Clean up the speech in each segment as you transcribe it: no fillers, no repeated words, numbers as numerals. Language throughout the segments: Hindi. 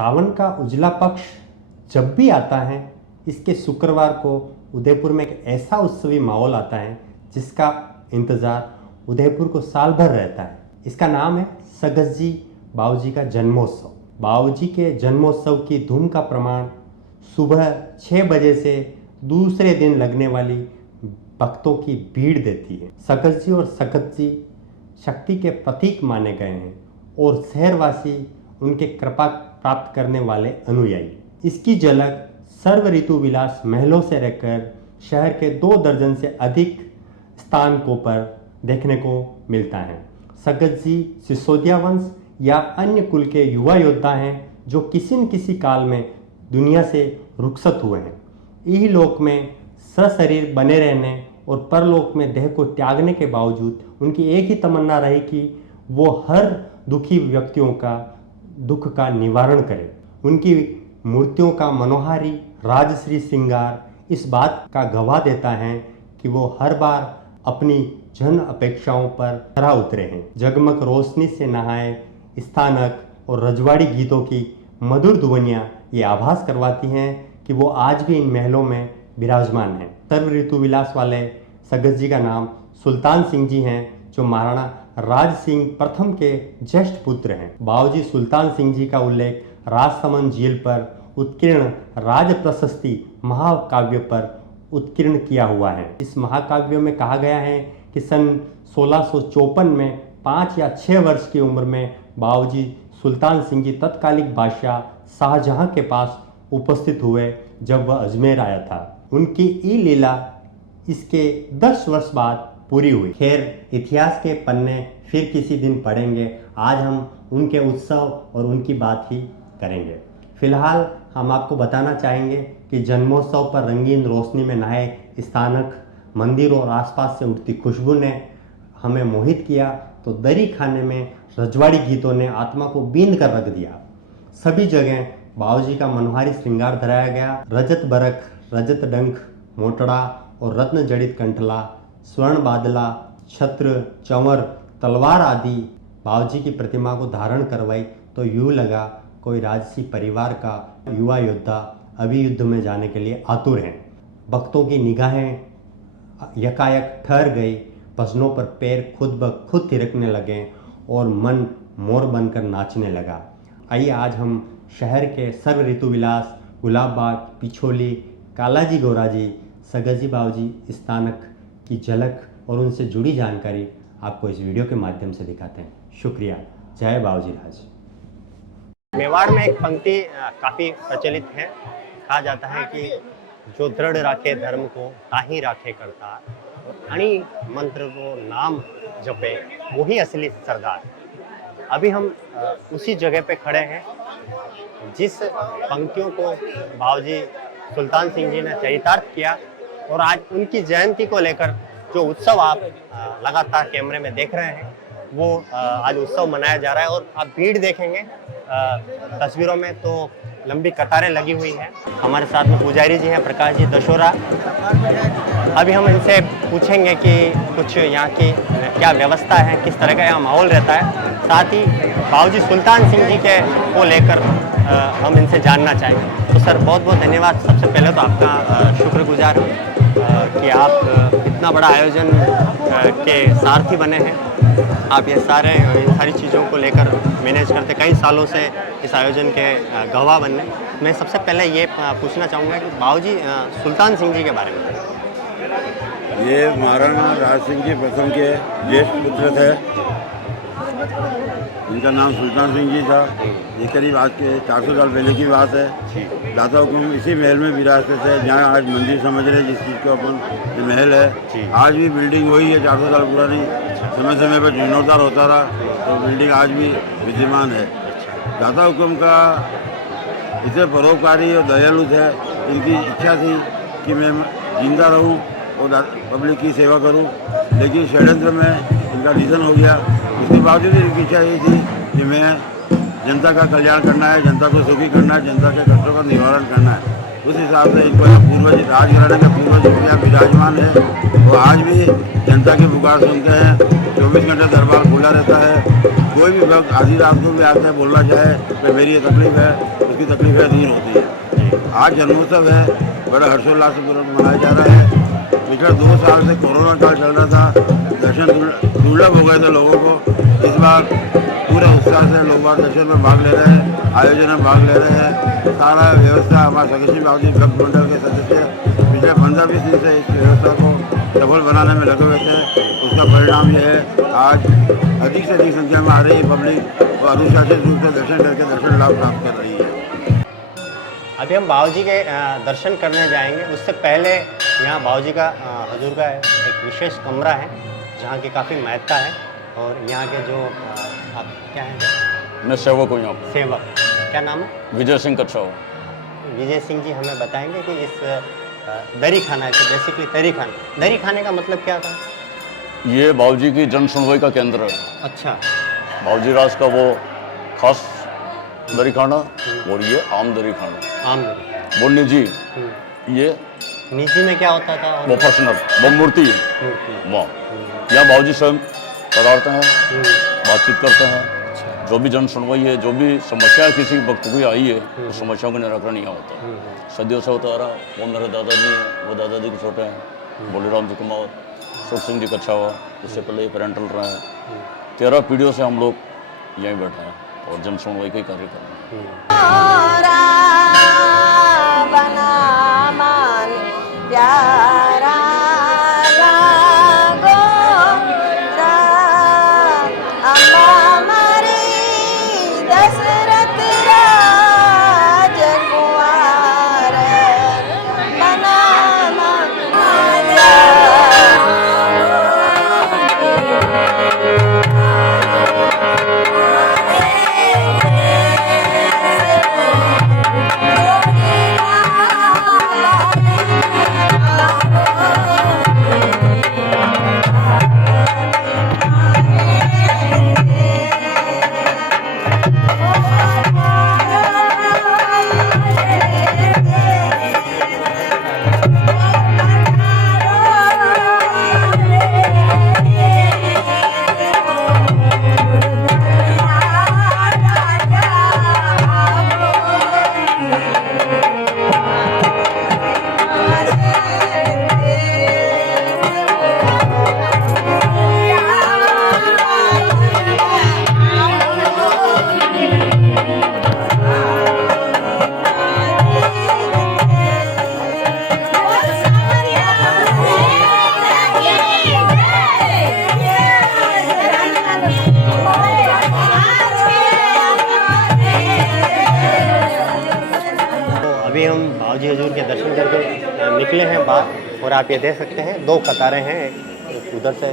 सावन का उजला पक्ष जब भी आता है, इसके शुक्रवार को उदयपुर में एक ऐसा उत्सवी माहौल आता है जिसका इंतज़ार उदयपुर को साल भर रहता है। इसका नाम है सगतजी बाबूजी का जन्मोत्सव। बाबूजी के जन्मोत्सव की धूम का प्रमाण सुबह 6 बजे से दूसरे दिन लगने वाली भक्तों की भीड़ देती है। सकतजी और सकतजी शक्ति के प्रतीक माने गए हैं और शहरवासी उनके कृपा प्राप्त करने वाले अनुयायी। इसकी झलक सर्व ऋतु विलास महलों से रहकर शहर के 2 दर्जन से अधिक स्थानों पर देखने को मिलता है। सकतजी सिसोदिया वंश या अन्य कुल के युवा योद्धा हैं जो किसी न किसी काल में दुनिया से रुखसत हुए हैं। यही लोक में सशरीर बने रहने और परलोक में देह को त्यागने के बावजूद उनकी एक ही तमन्ना रही कि वो हर दुखी व्यक्तियों का दुख का निवारण करें। उनकी मूर्तियों का मनोहारी राजश्री श्रृंगार इस बात का गवाह देता है कि वो हर बार अपनी जन अपेक्षाओं पर खरा उतरे हैं। जगमग रोशनी से नहाए स्थानक और रजवाड़ी गीतों की मधुर ध्वनियाँ ये आभास करवाती हैं कि वो आज भी इन महलों में विराजमान हैं। सर्व ऋतु विलास वाले सकतजी का नाम सुल्तान सिंह जी हैं, जो महाराणा राज सिंह प्रथम के ज्येष्ठ पुत्र हैं। बाबूजी सुल्तान सिंह जी का उल्लेख राजसमंद झील पर उत्कीर्ण राज प्रशस्ति महाकाव्य पर उत्कीर्ण किया हुआ है। इस महाकाव्य में कहा गया है कि सन 1654 में 5 या 6 वर्ष की उम्र में बाबूजी सुल्तान सिंह जी तत्कालिक बादशाह शाहजहां के पास उपस्थित हुए जब वह अजमेर आया था। उनकी ई लीला इसके 10 वर्ष बाद पूरी हुई। खैर, इतिहास के पन्ने फिर किसी दिन पढ़ेंगे। आज हम उनके उत्सव और उनकी बात ही करेंगे। फिलहाल हम आपको बताना चाहेंगे कि जन्मोत्सव पर रंगीन रोशनी में नहाए स्थानक, मंदिर और आसपास से उठती खुशबू ने हमें मोहित किया, तो दरी खाने में रजवाड़ी गीतों ने आत्मा को बींद कर रख दिया। सभी जगह बाबूजी का मनोहारी श्रृंगार धराया गया। रजत बरख, रजत डंक, मोटड़ा और रत्न जड़ित कंठला, स्वर्ण बादला, छत्र, चंवर, तलवार आदि बाबूजी की प्रतिमा को धारण करवाई तो यूँ लगा कोई राजसी परिवार का युवा योद्धा अभी युद्ध में जाने के लिए आतुर हैं। भक्तों की निगाहें यकायक ठहर गई, पसनों पर पैर खुद ब खुद थिरकने लगे और मन मोर बनकर नाचने लगा। आइए आज हम शहर के सर्व ऋतु विलास, गुलाब बाग, पिछोली, कालाजी गोराजी, सकतजी बाबूजी स्थानक की झलक और उनसे जुड़ी जानकारी आपको इस वीडियो के माध्यम से दिखाते हैं। शुक्रिया। जय बाबूजी राज। मेवाड़ में एक पंक्ति काफ़ी प्रचलित है। कहा जाता है कि जो दृढ़ राखे धर्म को ताही राखे करतार, आणि मंत्र को नाम जपे वही असली सरदार। अभी हम उसी जगह पे खड़े हैं जिस पंक्तियों को बाबूजी सुल्तान सिंह जी ने चरितार्थ किया, और आज उनकी जयंती को लेकर जो उत्सव आप लगातार कैमरे में देख रहे हैं वो आज उत्सव मनाया जा रहा है। और आप भीड़ देखेंगे तस्वीरों में तो लंबी कतारें लगी हुई हैं। हमारे साथ में पुजारी जी हैं, प्रकाश जी दशोरा। अभी हम इनसे पूछेंगे कि कुछ यहाँ की क्या व्यवस्था है, किस तरह का यहाँ माहौल रहता है। साथ ही बाबूजी सुल्तान सिंह जी के को लेकर हम इनसे जानना चाहेंगे। तो सर बहुत बहुत धन्यवाद। सबसे पहले तो आपका शुक्रगुजार हूँ कि आप इतना बड़ा आयोजन के सारथी बने हैं। आप ये इन सारी चीज़ों को लेकर मैनेज करते कई सालों से इस आयोजन के गवाह बनने। मैं सबसे पहले ये पूछना चाहूँगा कि बाबूजी सुल्तान सिंह जी के बारे में। ये महाराणा राज सिंह जी प्रथम के ज्येष्ठ पुत्र थे। इनका नाम सुल्तान सिंह जी था। ये करीब आज के 400 साल पहले की बात है। दादा हुकुम इसी महल में विराजते थे जहाँ आज मंदिर समझ रहे जिस चीज़ को अपन ये महल है। आज भी बिल्डिंग वही है, 400 साल पुरानी। समय समय पर जीर्णोद्धार होता रहा तो बिल्डिंग आज भी विद्यमान है। दादा हुकुम का इतने परोपकारी और दयालु थे। इनकी इच्छा थी कि मैं जिंदा रहूं और पब्लिक की सेवा करूं, लेकिन षड्यंत्र में इनका निधन हो गया। उसके बावजूद इनकी इच्छा ये थी कि मैं जनता का कल्याण करना है, जनता को सुखी करना है, जनता के कष्टों का निवारण करना है। उस हिसाब से इनको पूर्वज राजघराने के पूर्वज यहाँ विराजमान है। वो आज भी जनता की पुकार सुनते हैं। 24 घंटे दरबार खुला रहता है। कोई भी भक्त आधी रात को भी आता है, बोलना चाहे कि मेरी ये तकलीफ है, उसकी तकलीफें दूर होती है। आज जन्मोत्सव है, बड़ा हर्षोल्लास से पूर्वक मनाया जा रहा है। पिछले 2 साल से कोरोना काल चल रहा था, दर्शन दुर्लभ हो गए थे लोगों को। इस बार पूरे उत्साह से लोग बाग दर्शन में भाग ले रहे हैं, आयोजन में भाग ले रहे हैं। सारा व्यवस्था हमारे सकेशी बाबूजी भक्त मंडल के सदस्य पिछले 15-20 दिन से इस व्यवस्था को सफल बनाने में लगे हुए थे। उसका परिणाम यह है आज अधिक से अधिक संख्या में आ रही है पब्लिक और अनुशासित रूप से दर्शन करके दर्शन लाभ प्राप्त कर रही है। अभी हम बाबूजी के दर्शन करने जाएंगे। उससे पहले यहाँ बाबूजी का हजूर का एक विशेष कमरा है जहाँ की काफ़ी महत्ता है। और यहाँ के जो आप क्या हैं? मैं सेवक हूँ यहाँ पर। सेवक, क्या नाम है? विजय सिंह कच्छा। विजय सिंह जी हमें बताएंगे कि इस दरी खाना है, तो बेसिकली दरी खाना, दरी खाने का मतलब क्या था? ये बाबूजी की जन सुनवाई का केंद्र है। अच्छा। बाबूजी राज का वो खास दरी खाना और ये आम दरी खाना। आम दरी। वो निजी, ये निजी में क्या होता था? वो पर्सनल, वो मूर्ति वहाँ यहाँ बाबूजी स्वयं पधारते हैं, बातचीत करते हैं। जो भी जन सुनवाई है, जो भी समस्या किसी वक्त भी आई है, उस समस्याओं का निराकरण यहाँ होता है। सदियों से होता आ रहा। वो मेरे दादाजी हैं, वो दादाजी के छोटे हैं, बोलीराम जी कुमार, सुख सिंह जी कच्छा हुआ, उससे पहले ये पेरेंटल रहे हैं। 13 पीढ़ियों से हम लोग यहीं बैठे हैं और जन सुनवाई के कार्य कर रहे हैं। अभी हम बाबूजी हजूर के दर्शन करके निकले हैं बाहर और आप ये देख सकते हैं 2 कतारें हैं। एक उधर से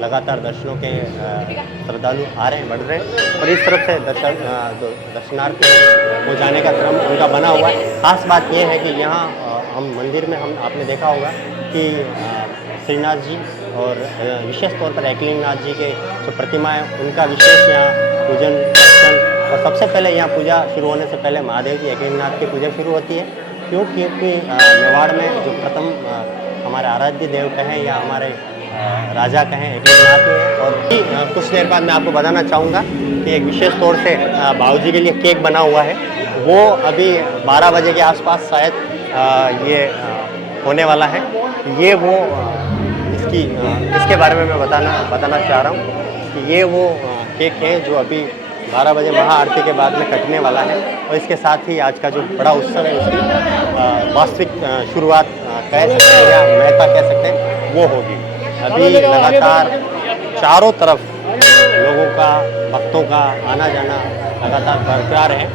लगातार दर्शनों के श्रद्धालु आ रहे हैं, बढ़ रहे हैं और इस तरफ से दर्शनार्थी हो जाने का क्रम उनका बना हुआ है। खास बात यह है कि यहाँ हम मंदिर में आपने देखा होगा कि श्रीनाथ जी और विशेष तौर पर एकलिंगनाथ जी के जो प्रतिमा है उनका विशेष यहाँ पूजन दर्शन। और सबसे पहले यहाँ पूजा शुरू होने से पहले महादेव जी एकलिंगनाथ की पूजा शुरू होती है, क्योंकि मेवाड़ में जो प्रथम हमारे आराध्य देव कहें या हमारे राजा कहें एकलिंगनाथ हैं। और कुछ देर बाद मैं आपको बताना चाहूँगा कि एक विशेष तौर से बाबूजी के लिए केक बना हुआ है, वो अभी 12 बजे के आसपास शायद ये होने वाला है। ये वो इसके बारे में मैं बताना चाह रहा हूँ कि ये वो केक है जो अभी 12 बजे महाआरती के बाद में कटने वाला है। और इसके साथ ही आज का जो बड़ा उत्सव है उसकी वास्तविक शुरुआत कह सकते हैं या महत्ता कह सकते हैं वो होगी। अभी लगातार चारों तरफ लोगों का, भक्तों का आना जाना लगातार बरकरार है।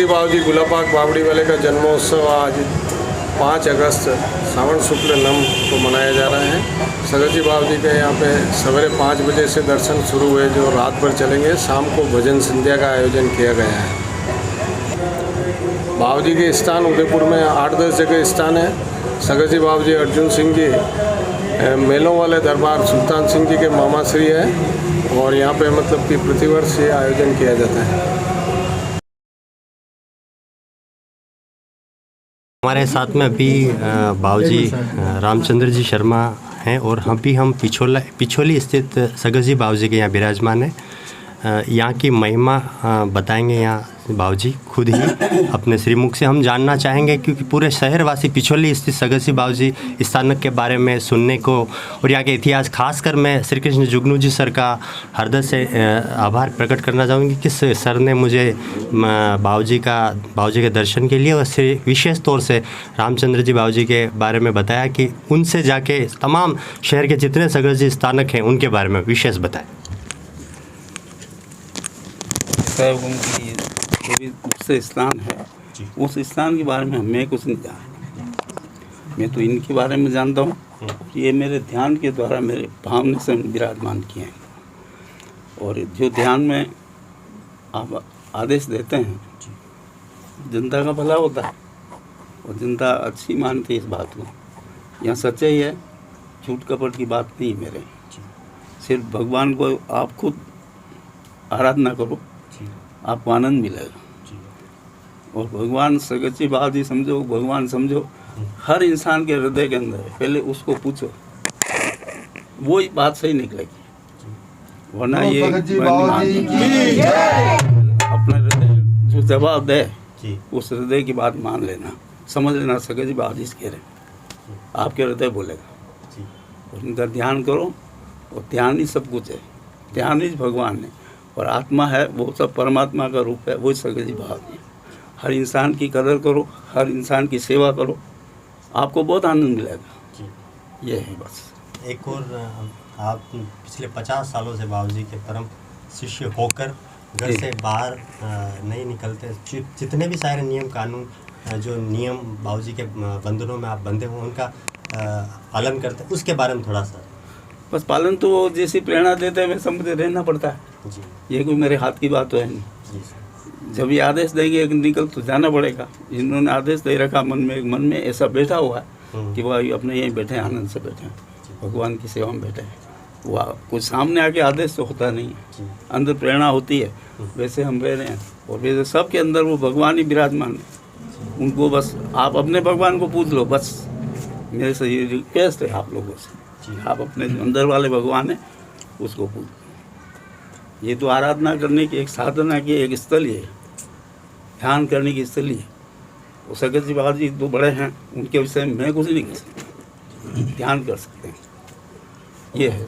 सगत जी बाबू जी गुलाबाग बावड़ी वाले का जन्मोत्सव आज 5 अगस्त सावन शुक्ल नम को मनाया जा रहा है। सगत जी बाबू जी के यहाँ पे सवेरे 5 बजे से दर्शन शुरू हुए जो रात भर चलेंगे। शाम को भजन संध्या का आयोजन किया गया है। बाबू जी के स्थान उदयपुर में 8-10 जगह स्थान है। सगत जी बाबू जी अर्जुन सिंह जी मेलों वाले दरबार सुल्तान सिंह जी के मामाश्री है और यहाँ पे मतलब कि प्रतिवर्ष ये आयोजन किया जाता है। हमारे साथ में अभी बाबूजी रामचंद्र जी शर्मा हैं और हम पिछोली स्थित सगत जी बाबूजी के यहाँ विराजमान हैं। यहाँ की महिमा बताएंगे यहाँ बाबूजी खुद ही अपने श्रीमुख से। हम जानना चाहेंगे क्योंकि पूरे शहरवासी पिछोली स्थित सगत जी बाबूजी स्थानक के बारे में सुनने को और यहाँ के इतिहास, खासकर मैं श्री कृष्ण जुगनू जी सर का हृदय से आभार प्रकट करना चाहूँगी कि सर ने मुझे बाबूजी के दर्शन के लिए और विशेष तौर से रामचंद्र जी बाबूजी के बारे में बताया कि उनसे जाके तमाम शहर के जितने सगत जी स्थानक हैं उनके बारे में विशेष बताएं। उससे स्थान है, उस स्थान के बारे में मैं कुछ नहीं जानता। मैं तो इनके बारे में जानता हूँ। ये मेरे ध्यान के द्वारा मेरे भावना से विराजमान किए हैं और जो ध्यान में आप आदेश देते हैं जनता का भला होता है और जनता अच्छी मानती है इस बात को। यहाँ सच्चाई है, झूठ कपट की बात नहीं मेरे। सिर्फ भगवान को आप खुद आराधना करो, आपको आनंद मिलेगा। और भगवान सगत जी बाबू जी समझो, भगवान समझो हर इंसान के हृदय के अंदर है। पहले उसको पूछो, वो बात सही निकलेगी, वरना ये अपना हृदय जो जवाब दे उस हृदय की बात मान लेना, समझ लेना सगत जी बाबू जी कह रहे, आपके हृदय बोलेगा। और इनका ध्यान करो और ध्यान ही सब कुछ है, ध्यान ही भगवान है और आत्मा है, वो सब परमात्मा का रूप है, वो सगत जी बाबू जी। हर इंसान की कदर करो, हर इंसान की सेवा करो, आपको बहुत आनंद मिलेगा। ये है बस। एक और आप पिछले 50 सालों से बाबूजी के परम शिष्य होकर घर से बाहर नहीं निकलते। जितने भी सारे नियम कानून, जो नियम बाबूजी के बंधनों में आप बंधे हो, उनका पालन करते हैं, उसके बारे में थोड़ा सा। बस पालन तो वो जैसी प्रेरणा देते हैं वैसा मुझे रहना पड़ता है जी। ये कोई मेरे हाथ की बात तो है नहीं। जब ये आदेश देंगे निकल तो जाना पड़ेगा। इन्होंने आदेश दे रखा मन में ऐसा बैठा हुआ है कि वह अपने यहीं बैठे हैं, आनंद से बैठे हैं, भगवान की सेवा में बैठे हैं। वह कुछ सामने आके आदेश तो होता नहीं है, अंदर प्रेरणा होती है। वैसे हम रह रहे हैं और वैसे सबके अंदर वो भगवान ही विराजमान है। उनको बस आप अपने भगवान को पूछ लो, बस मेरे से ये रिक्वेस्ट है आप लोगों से, आप अपने जो अंदर वाले भगवान है उसको पूछ लो। ये तो आराधना करने की एक साधना की एक स्थल ही है, ध्यान करने की स्थल ही है। वो सगत जी बाबू जी तो बड़े हैं, उनके विषय में मैं कुछ नहीं कर सकता, ध्यान कर सकते हैं। ये है।